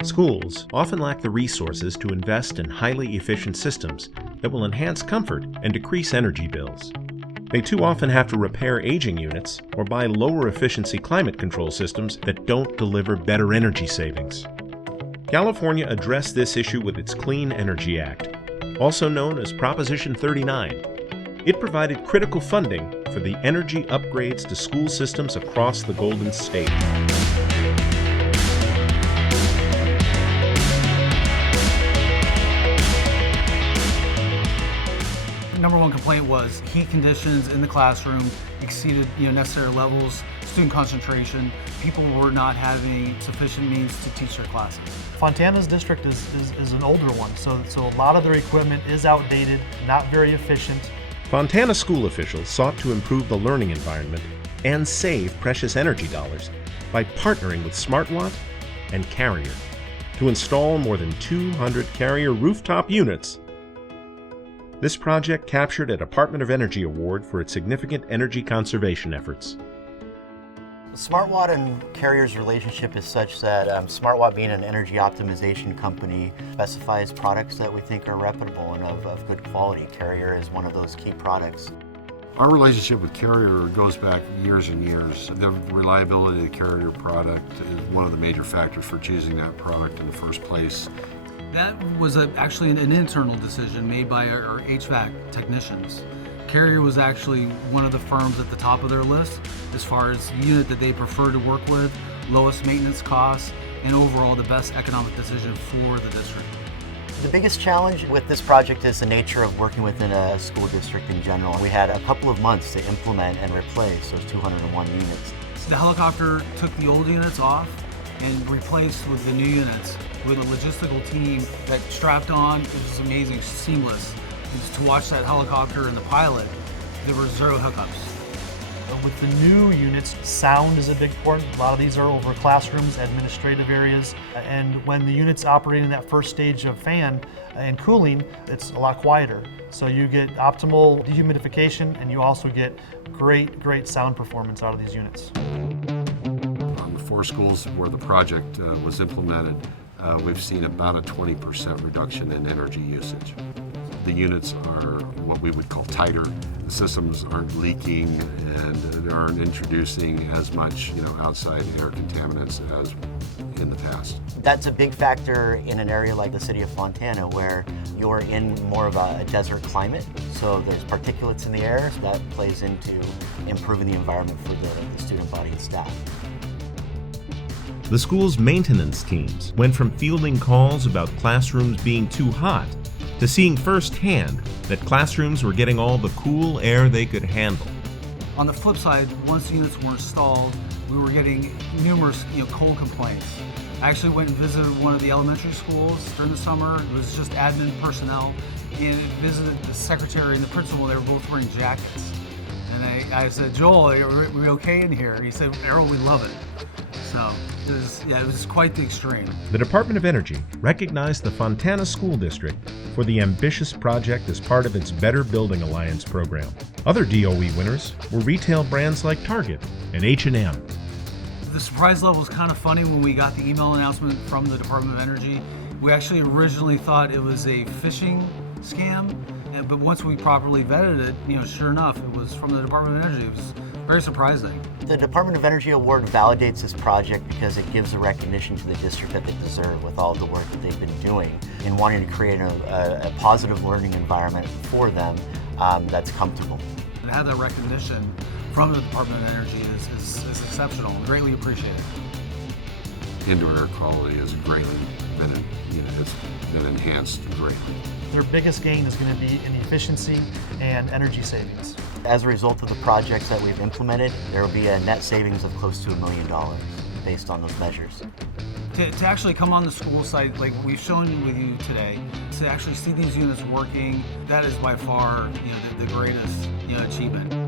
Schools often lack the resources to invest in highly efficient systems that will enhance comfort and decrease energy bills. They too often have to repair aging units or buy lower efficiency climate control systems that don't deliver better energy savings. California addressed this issue with its Clean Energy Act, also known as Proposition 39. It provided critical funding for the energy upgrades to school systems across the Golden State. Number one complaint was heat conditions in the classroom exceeded necessary levels, student concentration, people were not having sufficient means to teach their classes. Fontana's district is an older one, so a lot of their equipment is outdated, not very efficient. Fontana school officials sought to improve the learning environment and save precious energy dollars by partnering with SmartWatt and Carrier to install more than 200 Carrier rooftop units. This project captured a Department of Energy award for its significant energy conservation efforts. SmartWatt and Carrier's relationship is such that SmartWatt, being an energy optimization company, specifies products that we think are reputable and of good quality. Carrier is one of those key products. Our relationship with Carrier goes back years and years. The reliability of the Carrier product is one of the major factors for choosing that product in the first place. That was actually an internal decision made by our HVAC technicians. Carrier was actually one of the firms at the top of their list as far as the unit that they prefer to work with, lowest maintenance costs, and overall the best economic decision for the district. The biggest challenge with this project is the nature of working within a school district in general. We had a couple of months to implement and replace those 201 units. The helicopter took the old units off and replaced with the new units with a logistical team that strapped on. It was amazing, seamless. Just to watch that helicopter and the pilot, there were zero hookups. With the new units, sound is a big part. A lot of these are over classrooms, administrative areas, and when the units operate in that first stage of fan and cooling, it's a lot quieter. So you get optimal dehumidification and you also get great sound performance out of these units. On the 4 schools where the project was implemented, we've seen about a 20% reduction in energy usage. The units are what we would call tighter. The systems aren't leaking and they aren't introducing as much outside air contaminants as in the past. That's a big factor in an area like the city of Fontana where you're in more of a desert climate. So there's particulates in the air, so that plays into improving the environment for the student body and staff. The school's maintenance teams went from fielding calls about classrooms being too hot to seeing firsthand that classrooms were getting all the cool air they could handle. On the flip side, once the units were installed, we were getting numerous cold complaints. I actually went and visited one of the elementary schools during the summer. It was just admin personnel, and visited the secretary and the principal. They were both wearing jackets. And I said, Joel, are we okay in here? And he said, Errol, we love it. So it was quite the extreme. The Department of Energy recognized the Fontana School District for the ambitious project as part of its Better Building Alliance program. Other DOE winners were retail brands like Target and H&M. The surprise level was kind of funny when we got the email announcement from the Department of Energy. We actually originally thought it was a phishing scam, but once we properly vetted it, sure enough, it was from the Department of Energy. It was very surprising. The Department of Energy Award validates this project because it gives a recognition to the district that they deserve with all the work that they've been doing in wanting to create a positive learning environment for them that's comfortable. To have that recognition from the Department of Energy is exceptional and greatly appreciated. Indoor air quality has greatly been, it's been enhanced greatly. Their biggest gain is going to be in efficiency and energy savings. As a result of the projects that we've implemented, there will be a net savings of close to $1 million based on those measures. To actually come on the school site, like we've shown with you today, to actually see these units working, that is by far the greatest achievement.